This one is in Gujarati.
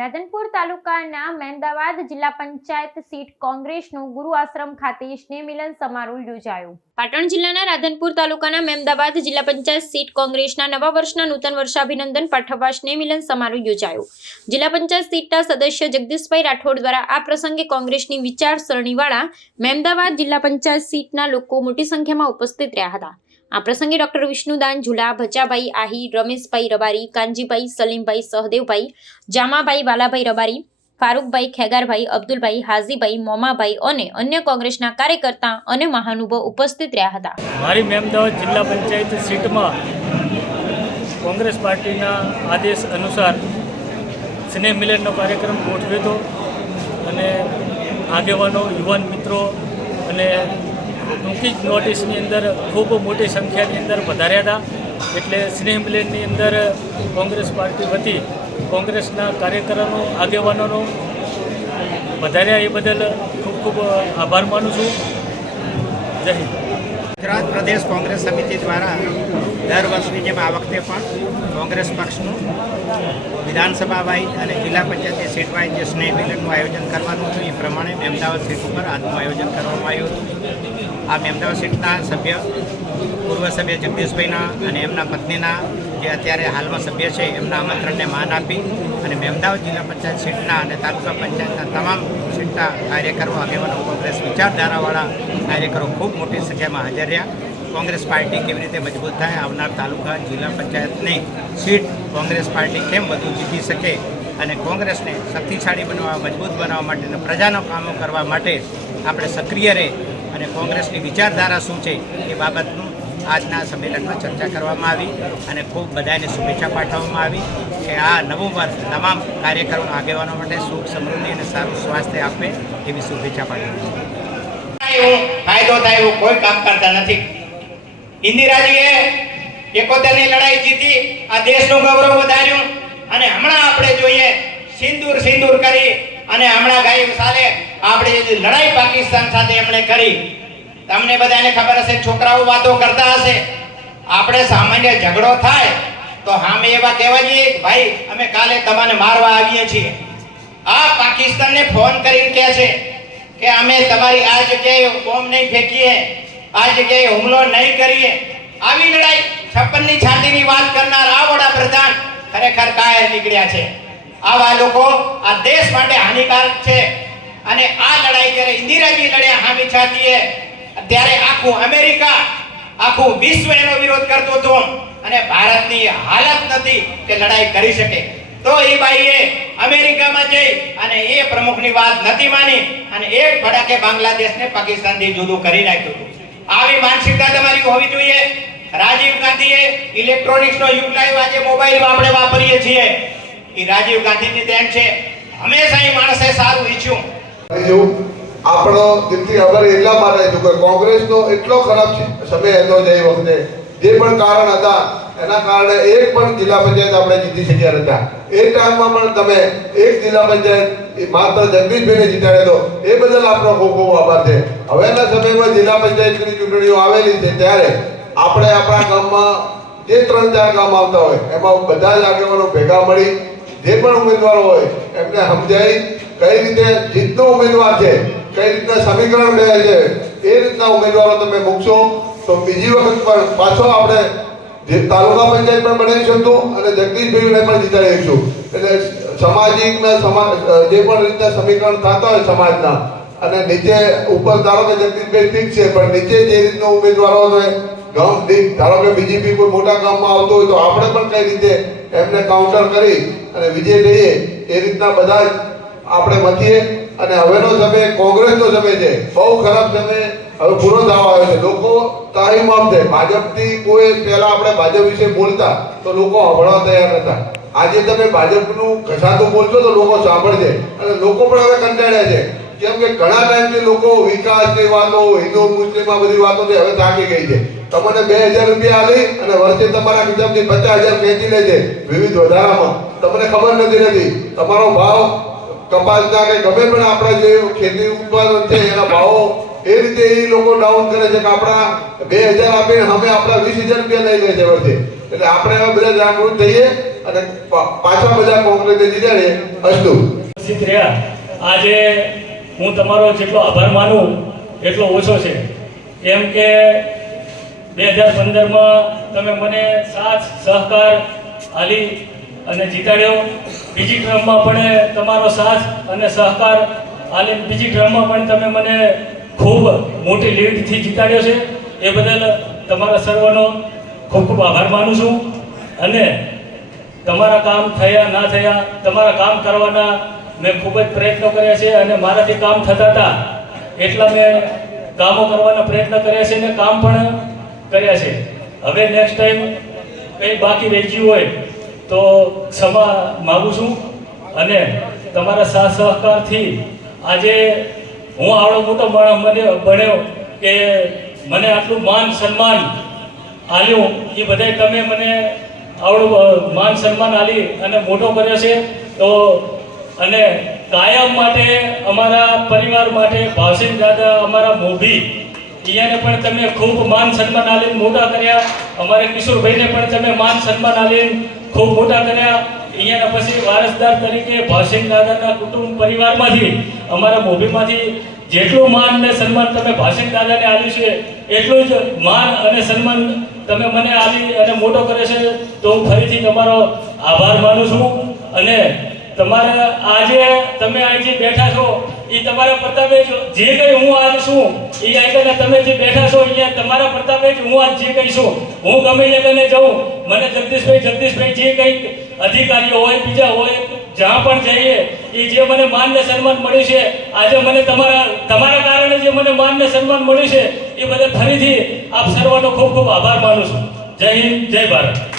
રાધનપુર તાલુકાના મહેમદાવાદ જિલ્લા પંચાયત સીટ કોંગ્રેસનો ગુરુ આશ્રમ ખાતે સ્નેહ મિલન સમારોહ યોજાયો. પાટણ જિલ્લાના રાધનપુર તાલુકાના મહેમદાવાદ જિલ્લા પંચાયત સીટ કોંગ્રેસના નવા વર્ષના નૂતન વર્ષાભિનંદન પાઠવવા સ્નેહ મિલન સમારોહ યોજાયો. જિલ્લા પંચાયત સીટના સદસ્ય જગદીશભાઈ રાઠોડ દ્વારા આ પ્રસંગે કોંગ્રેસની વિચારસરણીવાળા મહેમદાવાદ જિલ્લા પંચાયત સીટના લોકો મોટી સંખ્યામાં ઉપસ્થિત રહ્યા હતા. આ પ્રસંગે ડોક્ટર વિષ્ણુદાન ઝુલા, ભચાભાઈ આહિર, રમેશભાઈ રબારી, કાનજીભાઈ, સલીમભાઈ, સહદેવભાઈ, જામાભાઈ, વાલાભાઈ રબારી, ફારૂકભાઈ, ખેગારભાઈ, અબ્દુલભાઈ, હાજીભાઈ, મોમાભાઈ અને અન્ય કોંગ્રેસના કાર્યકર્તા અને મહાનુભાવ ઉપસ્થિત રહ્યા હતા. મારી મહેમદાવાદ જિલ્લા પંચાયત સીટમાં કોંગ્રેસ પાર્ટીના આદેશ અનુસાર સ્નેહ મિલનનો કાર્યક્રમ ગોઠવ્યો હતો અને આગેવાનો, યુવાન મિત્રો અને ટૂંકી જ નોટિસની અંદર ખૂબ મોટી સંખ્યાની અંદર વધાર્યા હતા. એટલે સ્નેહ મિલનની અંદર કોંગ્રેસ પાર્ટી વતી કોંગ્રેસના કાર્યકરોનો, આગેવાનોનો વધાર્યા એ બદલ ખૂબ ખૂબ આભાર માનું છું. જય હિન્દ. ગુજરાત પ્રદેશ કોંગ્રેસ સમિતિ દ્વારા દર વર્ષની જેમ આ વખતે પણ કોંગ્રેસ પક્ષનું વિધાનસભા વાઇઝ અને જિલ્લા પંચાયતની સીટ વાઇઝ જે સ્નેહ મિલનનું આયોજન કરવાનું હતું એ પ્રમાણે મહેમદાવાદ સીટ ઉપર આજનું આયોજન કરવામાં આવ્યું હતું. આ મહેમદાવાદ સીટના સભ્ય, પૂર્વ સભ્ય જગદીશભાઈના અને એમના પત્નીના જે અત્યારે હાલમાં સભ્ય છે એમના આમંત્રણને માન આપી અને મહેમદાવાદ જિલ્લા પંચાયત સીટના અને તાલુકા પંચાયતના તમામ સીટના કાર્યકરો, આગેવાનો, કોંગ્રેસ વિચારધારાવાળા કાર્યકરો ખૂબ મોટી સંખ્યામાં હાજર રહ્યા. કોંગ્રેસ પાર્ટી કેવી રીતે મજબૂત થાય, આવનાર તાલુકા જિલ્લા પંચાયતની સીટ કોંગ્રેસ પાર્ટી કેમ વધુ જીતી શકે અને કોંગ્રેસને શક્તિશાળી બનાવવા, મજબૂત બનાવવા માટે અને પ્રજાના કામો કરવા માટે આપણે સક્રિય રહે અને કોંગ્રેસની વિચારધારા શું છે એ બાબતનું આજના સંમેલનમાં ચર્ચા કરવામાં આવી અને ખૂબ બધાને શુભેચ્છા પાઠવવામાં આવી કે આ નવું વર્ષ તમામ કાર્યકરો, આગેવાનો માટે સુખ, સમૃદ્ધિ અને સારું સ્વાસ્થ્ય આપે એવી શુભેચ્છા પાઠવી. ફાયદો થાય એવું કોઈ કામ કરતા નથી. ઇન્દિરાજીએ 71ની લડાઈ જીતી, આ દેશનું ગૌરવ વધાર્યું અને હમણાં આપણે જોઈએ સિંદૂર કરી અને હમણાં ગઈ સાલે આપણે લડાઈ પાકિસ્તાન સાથે એમણે કરી. તમને બધાને ખબર હશે, છોકરાઓ વાતો કરતા હશે, આપણે સામાન્ય ઝઘડો થાય તો સામે એવા કહેવા જઈએ કે ભાઈ અમે કાલે તમને મારવા આવીએ છીએ. આ પાકિસ્તાનને ફોન કરીને કહે છે કે અમે તમારી આ જગ્યાએ બોમ્બ નહીં ફેંકીએ, આ જગ્યાએ હુમલો નહીં કરીએ. આવી લડાઈ 56ની છાતીની વાત કરનાર આ વડાપ્રધાન ખરેખર કાયર નીકળ્યા છે. આવા લોકો આ દેશ માટે હાનિકારક છે અને આ લડાઈ જ્યારે ઇન્દિરાજી લડ્યા હામી છાતીએ ત્યારે આખું અમેરિકા, આખું વિશ્વ એનો વિરોધ કરતો હતો અને ભારતની હાલત નથી કે લડાઈ કરી શકે. તો એ બાઈએ અમેરિકામાં જઈ અને એ પ્રમુખની વાત નથી માની અને એક ભડાકે બાંગ્લાદેશને પાકિસ્તાનથી જુદું કરી નાખ્યું. આવી માનસિકતા તમારી હોવી જોઈએ. રાજીવ ગાંધીએ ઇલેક્ટ્રોનિક્સનો યુગ લાવ્યો. આજે મોબાઈલ આપણે વાપરીએ છીએ, એ રાજીવ ગાંધીની દેન છે. હંમેશા એ માણસે સારું ઈચ્છ્યું. આપણો દિલથી આભાર એટલા માટે છું કે કોંગ્રેસનો એટલો ખરાબ સમય હતો જે વખતે જે પણ કારણ હતા એના કારણે એક પણ જિલ્લા પંચાયત આપણે જીતી શક્યા હતા. એ ટાઈમમાં પણ તમે એક જિલ્લા પંચાયત માત્ર જગદીશભાઈને જીતાડ્યો હતો, એ બદલ આપણો ખૂબ ખૂબ આભાર છે. હવેના સમયમાં જિલ્લા પંચાયતની ચૂંટણીઓ આવેલી છે ત્યારે આપણે આપણા ગામમાં જે 3-4 ગામ આવતા હોય એમાં બધા જ આગેવાનો ભેગા મળી જે પણ ઉમેદવારો હોય એમને સમજાવી કઈ રીતે જીતનો ઉમેદવાર છે, કઈ રીતના સમીકરણ બે છે, એ રીતના ઉમેદવારો તમે મૂકશો તો બીજી વખત પણ પાછો આપણે જે તાલુકા પંચાયત પણ બનાવી શકશું અને જગદીશભાઈને પણ જીતાડી શકશું. એટલે સામાજિકના જે પણ રીતના સમીકરણ થતા હોય સમાજના અને નીચે ઉપર ધારો કે જગદીશભાઈ ઠીક છે પણ નીચે જે રીતનો ઉમેદવારો હોય ગામ દીઠ, ધારો કે બીજેપી કોઈ મોટા ગામમાં આવતો હોય તો આપણે પણ કઈ રીતે એમને કાઉન્ટર કરી અને વિજય લઈએ એ રીતના બધા જ આપણે મથીએ. અને હવેનો સમય કોંગ્રેસનો સમય છે, બહુ ખરાબ સમય હવે પૂરો થવા આવ્યો છે. લોકો તારીમામ છે. ભાજપથી કોઈ પહેલા આપણે ભાજપ વિશે બોલતા તો લોકો સાંભળવા તૈયાર નતા. આજે તમે ભાજપનું કશાતું બોલશો તો લોકો સાંભળશે અને લોકો પણ હવે કંટાળ્યા છે. કેમ કે ઘણા ટાઈમથી લોકો વિકાસની વાતો, હિન્દુ મુસ્લિમ આ બધી વાતો હવે થાકી ગઈ છે. તમને 2000 રૂપિયા આલી અને વર્ષે તમારા ખિસ્સામાંથી 50,000 ખેંચી લે છે વિવિધ વધારામાં. તમને ખબર નથી તમારો ભાવ કપાસના કે ગમે પણ આપણા જે ખેતી ઉત્પાદન છે એના ભાવો એ રીતે એ લોકો ડાઉન કરે છે કે આપણા 2000 આપીને અમે આપણા 20,000 રૂપિયા લઈ લે છે વર્ષે. એટલે આપણે હવે બધા જાગૃત થઈએ અને પાછા બધા કોંગ્રેસને જીતાડે. અસ્તુ. ઉપસ્થિત રહ્યા. આજે હું તમારો જેટલો આભાર માનું એટલો ઓછો છે, કેમ કે 2015માં તમે મને સાથ સહકાર આલી અને જીતાડ્યો. બીજી ટર્મમાં પણ તમારો સાથ અને સહકાર આલી બીજી ટર્મમાં પણ તમે મને ખૂબ મોટી લીડથી જીતાડ્યો છે. એ બદલ તમારા સર્વનો ખૂબ ખૂબ આભાર માનું છું. અને તમારા કામ થયા ના થયા, તમારા કામ કરવાના મેં ખૂબ જ પ્રયત્નો કર્યા છે અને મારાથી કામ થતા હતા એટલા મેં કામો કરવાના પ્રયત્ન કર્યા છે અને કામ પણ કર્યા છે. હવે નેક્સ્ટ ટાઈમ કંઈ બાકી રહી ગયું હોય તો ક્ષમા માગું છું. અને તમારા સાથ સહકારથી આજે હું આવડો મોટો બન્યો કે મને આટલું માન સન્માન આલ્યું. એ બધાય તમે મને આવડું માન સન્માન આલી અને મોટો કર્યો છે. તો અને કાયમ માટે અમારા પરિવાર માટે ભાવસિંહ દાદા અમારા મોભી એને પણ તમે ખૂબ માન સન્માન આલીને મોટા કર્યા. અમારે કિશોરભાઈને પણ તમે માન સન્માન આલીને ખૂબ મોટા કર્યા. અહીંયાના પછી વારસદાર તરીકે ભાવસિંહ દાદાના કુટુંબ પરિવારમાંથી અમારા મોભીમાંથી જેટલું માન અને સન્માન તમે ભાવસિંહ દાદાને આલ્યું છે એટલું જ માન અને સન્માન તમે મને આલી અને મોટો કરે છે. તો હું ફરીથી તમારો આભાર માનું છું. અને તમારા આજે તમે અહીં બેઠા છો એ તમારા પ્રતાપે જ જે કંઈ હું આજ છું એ આગળ તમે જે બેઠા છો અહીંયા તમારા પ્રતાપે જ હું આજ જે કંઈ છું. હું ગમે એ કને જાઉં મને જગદીશભાઈ જે કંઈ અધિકારીઓ હોય બીજા હોય જ્યાં પણ જઈએ એ જે મને માન ને સન્માન મળ્યું છે આજે મને તમારા કારણે જે મને માન ને સન્માન મળ્યું છે એ બધે ફરીથી આપ સર્વનો ખૂબ ખૂબ આભાર માનું છું. જય હિન્દ, જય ભારત.